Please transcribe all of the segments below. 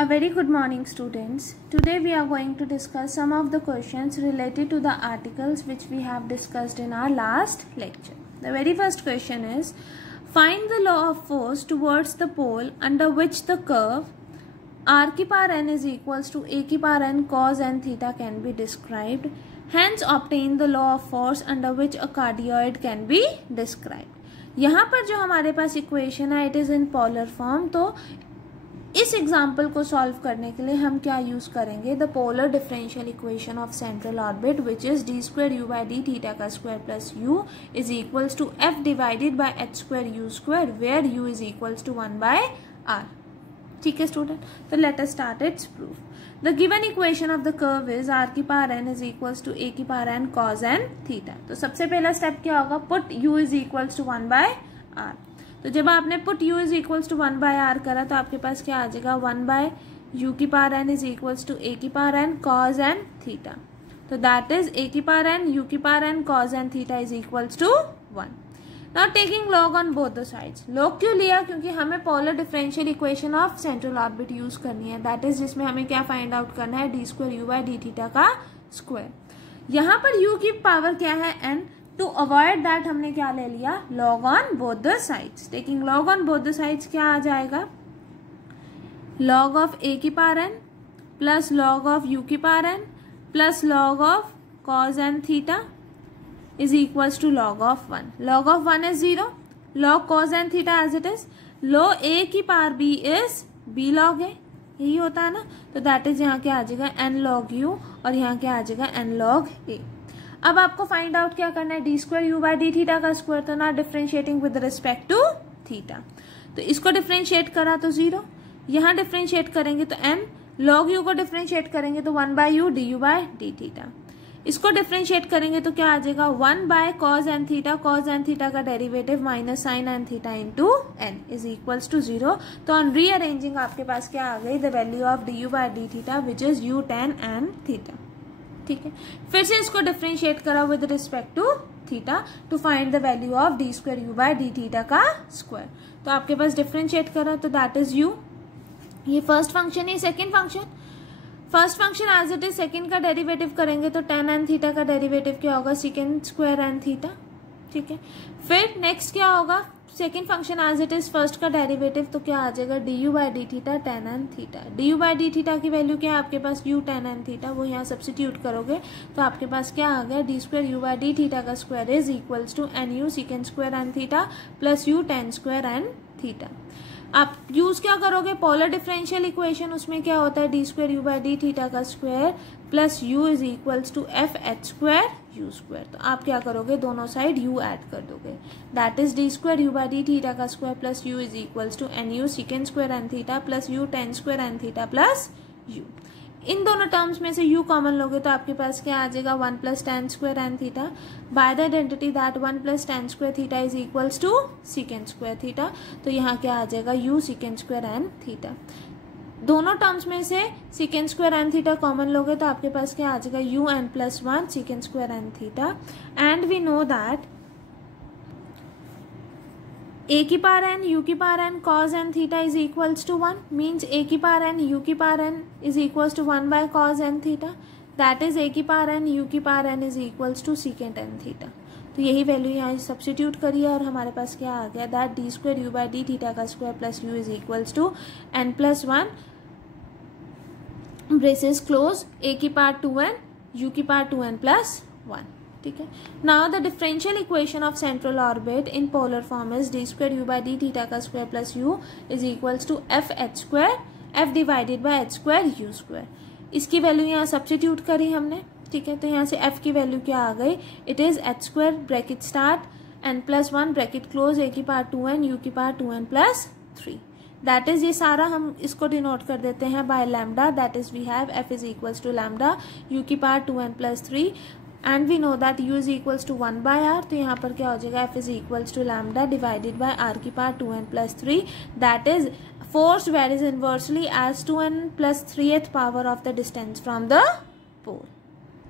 A very good morning, students. Today we are going to discuss some of the questions related to the articles which we have discussed in our last lecture. The very first question is, find the law of force towards the pole under which the curve r की power n is equals to a की power n cos n theta can be described. Hence obtain the law of force under which a cardioid can be described. यहाँ पर जो हमारे पास equation है, it is in polar form. तो इस example को solve करने के लिए हम क्या यूज करेंगे? The polar differential equation of central orbit which is d square you by D theta का square plus u is equals to F divided by h square u square where u is equals to 1 by r. ठीक है student, तो let us start its proof. The given equation of the curve is r की power n is equals to a की power n cos n theta. तो सबसे पहला step क्या होगा? Put u is equals to 1 by r. तो जब आपने put u is equals to 1 by r करा तो आपके पास क्या आ जाएगा? 1 बाय यू की power n is equals to a की power n cos n theta. तो दैट इज ए की पावर एन यू की power n cos n theta is equals to 1. Now taking log on both the sides. Log क्यों लिया? क्योंकि हमें polar differential equation of central orbit use करनी है. That is जिसमें हमें क्या फाइंड आउट करना है? D square you by D theta का स्क्वायर. यहाँ पर u की पावर क्या है? n. टू अवॉइड दैट हमने क्या ले लिया? Log on both the sides. Taking log on both the sides क्या आ जाएगा? लॉग ऑफ ए की power n plus log of u की power n plus log of cos n theta is equals to log of 1. Log of 1 is 0. Log cos n theta as it is. Log a की power b is b log a. यही होता है ना. तो that is यहाँ क्या आ जाएगा? n log u और यहाँ क्या आ जाएगा? n log a. अब आपको फाइंड आउट क्या करना है? D square you by D theta का स्क्वायर. तो ना differentiating with respect to theta. तो इसको डिफ्रेंशिएट करा तो 0. यहाँ डिफ्रेंशिएट करेंगे तो n. log u को डिफ्रेंशिएट करेंगे तो 1 by u d u by D theta. इसको डिफ्रेंशिएट करेंगे तो क्या आ जाएगा? 1 by cos n theta. Cos n theta का derivative minus sine n theta into n is equals to 0. तो ऑन रीअरेंजिंग आपके पास क्या आ गई? The value of d u by D theta which is u tan n theta. ठीक है, फिर से इसको डिफ्रेंशिएट करा with respect to theta to find the value of d square you by D theta का स्क्वायर. तो आपके पास डिफ्रेंशिएट करा तो दैट इज यू. ये फर्स्ट फंक्शन है. Second function, first function as it is. Second का डेरिवेटिव करेंगे तो टेन एन थीटा का डेरिवेटिव क्या होगा? Secant square n theta. ठीक है, फिर नेक्स्ट क्या होगा? Second function as it is. First का डेरिवेटिव तो क्या आ जाएगा? D u by D theta tan n theta. D u by D theta की वैल्यू क्या है आपके पास? U tan n theta. वो यहाँ सब्सटीट्यूट करोगे तो आपके पास क्या आ गया? D square you by D theta का square is equals to n u second square n theta plus u tan square n theta. आप यूज क्या करोगे? Polar differential equation. उसमें क्या होता है? D square you by D theta का square plus u is equals to F h square u square. तो आप क्या करोगे? दोनों साइड यू ऐड कर दोगे. That is d square you by D theta का square plus u is equals to n u second square n theta plus u tan square n theta plus u. इन दोनों terms में से u common लोगे तो आपके पास क्या आ जाएगा? 1 plus tan square n theta by the identity that 1 plus tan square theta is equals to secant square theta. तो यहाँ क्या आ जाएगा? u secant square n theta. दोनों टर्म्स में से secant square n theta common लोगे तो आपके पास क्या आ जाएगा? u n plus 1 secant square n theta. And we know that a की पावर n u की power n cos n theta is equals to 1 means a की पावर n u की power n is equals to 1 by cos n theta. That is a की power n u की power n is equals to secant n theta. तो यही value यहाँ substitute करिए और हमारे पास क्या आ गया? That d square you by D theta का square plus u is equals to n plus 1 braces close a की पावर 2n u की पावर 2n प्लस 1. ठीक है, now the differential equation of central orbit in polar form is d square you by D theta का square plus u is equals to F h square f divided by h square u square. इसकी value यहाँ substitute करी हमने. ठीक है, तो यहाँ से f की वैल्यू क्या आ गई? It is h square bracket start n plus 1 bracket close a की पावर 2n यू की power 2n plus 3. That is ये सारा हम इसको डिनोट कर देते हैं by lambda. That is we have f is equals to lambda u की power 2n plus 3 and we know that u is equals to 1 by r. तो यहाँ पर क्या हो जाएगा? f is equals to lambda divided by r की power 2n plus 3. That is force varies inversely as 2n plus 3th power of the distance from the pole.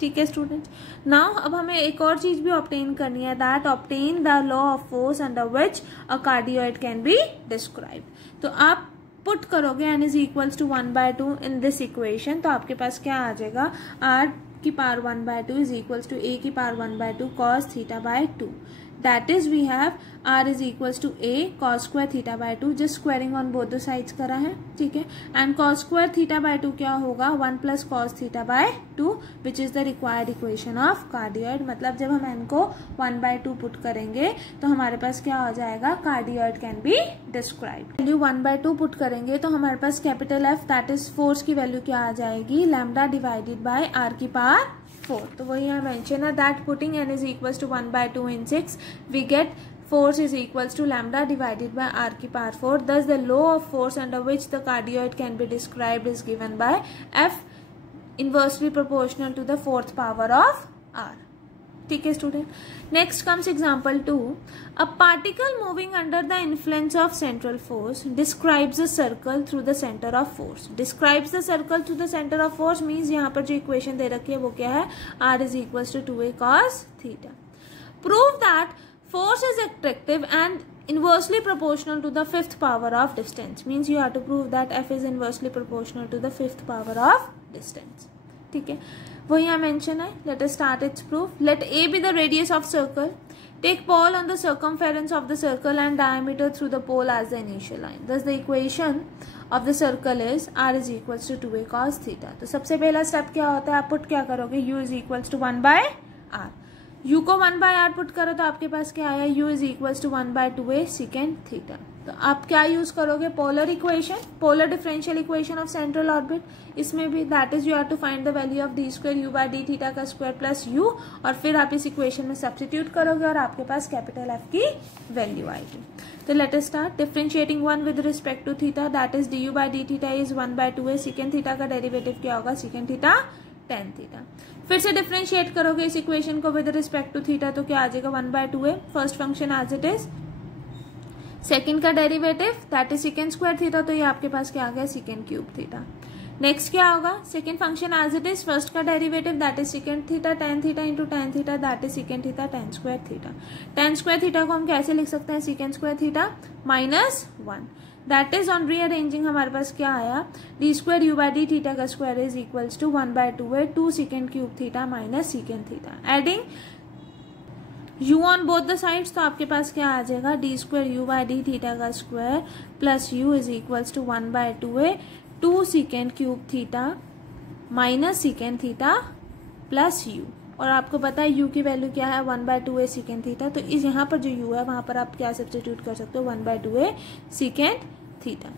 ठीक है students, now अब हमें एक और चीज भी ऑब्टेन करनी है. That obtain the law of force under which a cardioid can be described. तो आप पुट करोगे n is equals to 1/2 in this equation, तो आपके पास क्या आ जाएगा, r की power 1/2 is equals to a की power 1/2 cos theta by 2. That is we have r is equals to a cos square theta by 2, just squaring on both the sides करा है, ठीक है. And cos square theta by 2 क्या होगा, 1 plus cos theta by 2 which is the required equation of cardioid. मतलब जब हम n को 1/2 पुट करेंगे तो हमारे पास क्या हो जाएगा, cardioid can be described. Value 1/2 put करेंगे तो हमारे पास capital F that is force की वैल्यू क्या आ जाएगी, लैम्डा डिवाइडेड बाय r की पावर 4. तो वही यहाँ मेंशन है that putting n is equals to 1/2 in 6 we get force is equals to lambda divided by r की power 4. Thus the law of force under which the cardioid can be described is given by F inversely proportional to the fourth power of r. ठीक है student. Next comes example 2. A particle moving under the influence of central force describes a circle through the centre of force. Describes the circle through the centre of force means यहाँ पर जो equation दे रखी है वो क्या है, r is equals to 2a cos theta. Prove that force is attractive and inversely proportional to the fifth power of distance. Means you have to prove that F is inversely proportional to the fifth power of distance. ठीक है, वो यहाँ mention है. Let us start its proof. Let A be the radius of circle. Take pole on the circumference of the circle and diameter through the pole as the initial line. Thus the equation of the circle is r is equals to 2a cos theta. तो सबसे पहला step क्या होता है, आप put क्या करोगे, u is equals to 1/r. u को 1/r पुट करो तो आपके पास क्या आया, u is equals to 1/2a secant theta. तो आप क्या यूज करोगे, polar equation, polar differential equation of central orbit. इसमें भी that is you have to find the value of d square u by d theta का square plus u, और फिर आप इस इक्वेशन में सब्स्टिट्यूट करोगे और आपके पास कैपिटल F की वैल्यू आएगी. तो let us start. Differentiating one with respect to theta that is du by d theta is 1/2a secant theta का डेरिवेटिव क्या होगा, secant थीटा tan थीटा. फिर से डिफरेंशिएट करोगे इस इक्वेशन को विद रिस्पेक्ट टू थीटा तो क्या आ जाएगा, 1/2a first function as it is, second का derivative that is secant square theta, तो ये आपके पास क्या आ गया, secant क्यूब थीटा. नेक्स्ट क्या होगा, second function as it is, first का derivative that is secant theta tan theta into tan theta that is secant theta tan square theta. tan square theta को हम कैसे लिख सकते हैं, secant square theta -1. That is on rearranging हमारे पास क्या आया, d square u by d theta का square is equals to 1/2a 2 secant cube theta minus secant theta. Adding u on both the sides तो आपके पास क्या आ जाएगा, d square u by d theta का square plus u is equals to 1/2a 2 secant cube theta minus secant theta plus u. और आपको पता है u की वैल्यू क्या है, 1/2a secant थीटा. तो इस यहाँ पर जो u है वहां पर आप क्या सब्स्टिट्यूट कर सकते हो, 1/2a secant theta.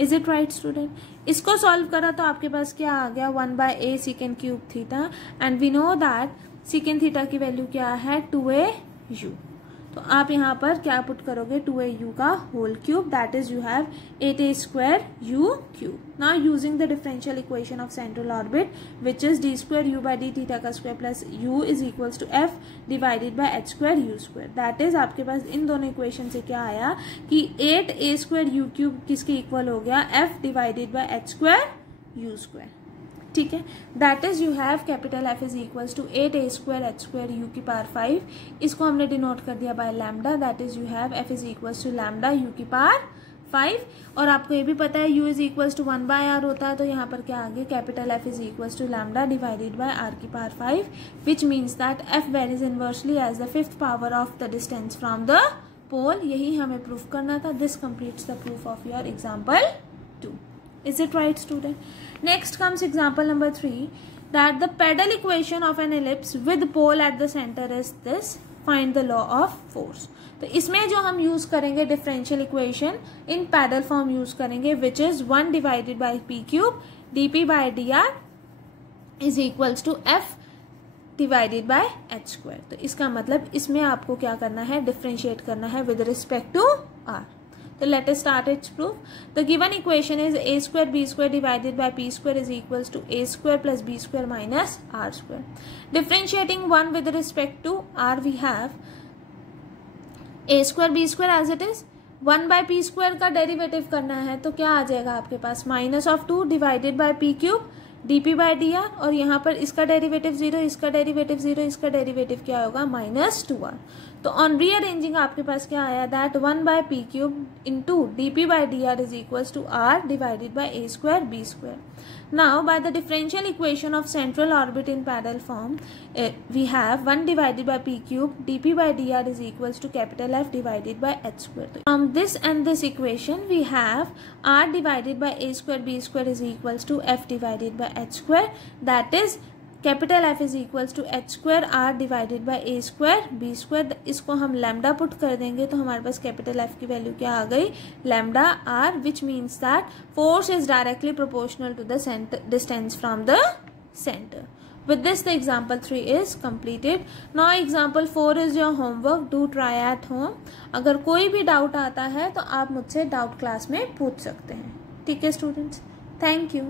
Is it right student. इसको सॉल्व करा तो आपके पास क्या आ गया, 1/a secant cube theta and we know that secant theta की वैल्यू क्या है, 2au. तो आप यहाँ पर क्या पुट करोगे, 2au का whole cube that is you have 8a square u cube. Now using the differential equation of central orbit which is d square u by d theta का square plus u is equals to f divided by h square u square. That is आपके पास इन दोनों equation से क्या आया कि 8a square u cube किसके equal हो गया, f divided by h square u square. ठीक है, that is you have capital F is equals to 8a square h square u की पावर 5. इसको हमने डिनोट कर दिया बाय lambda that is you have F is equals to lambda u की power 5. और आपको ये भी पता है u is equals to 1/r होता है, तो यहाँ पर क्या आ गया, capital F is equals to lambda divided by r की power 5 which means that F varies inversely as the fifth power of the distance from the pole. यही हमें प्रूफ करना था. This completes the proof of your example 2. Is it right student? Next comes example number 3 that the pedal equation of an ellipse with pole at the center is this. Find the law of force. तो इसमें जो हम use करेंगे differential equation in pedal form use करेंगे which is 1 divided by p cube dp by dr is equals to f divided by h square. तो इसका मतलब इसमें आपको क्या करना है, डिफरेंशिएट करना है with respect to r. So let us start its proof. The given equation is a square b square divided by p square is equals to a square plus b square minus r square. Differentiating one with respect to r we have a square b square as it is. 1 by p square का derivative करना है तो क्या आ जाएगा आपके पास, minus of 2 divided by p cube dp/dr और यहाँ पर इसका डेरिवेटिव 0, इसका डेरिवेटिव 0, इसका डेरिवेटिव क्या होगा -2r। तो ऑन रीअरेंजिंग आपके पास क्या आया that 1/p³ into dp/dr is equals to r divided by a² b²। Now by the differential equation of central orbit in parallel form we have 1 divided by p³ dp/dr is equals to capital F divided by h²। From this and this equation we have r divided by a² b² is equals to f divided by h², that is capital F is equals to h² r divided by a² b²। इसको हम lambda put कर देंगे तो हमारे पास capital F की value क्या आ गई, lambda r, which means that force is directly proportional to the distance from the centre. With this the example 3 is completed. Now example 4 is your homework. Do try at home. अगर कोई भी doubt आता है तो आप मुझसे doubt class में पूछ सकते हैं। ठीक है स्टूडेंट्स, थैंक यू।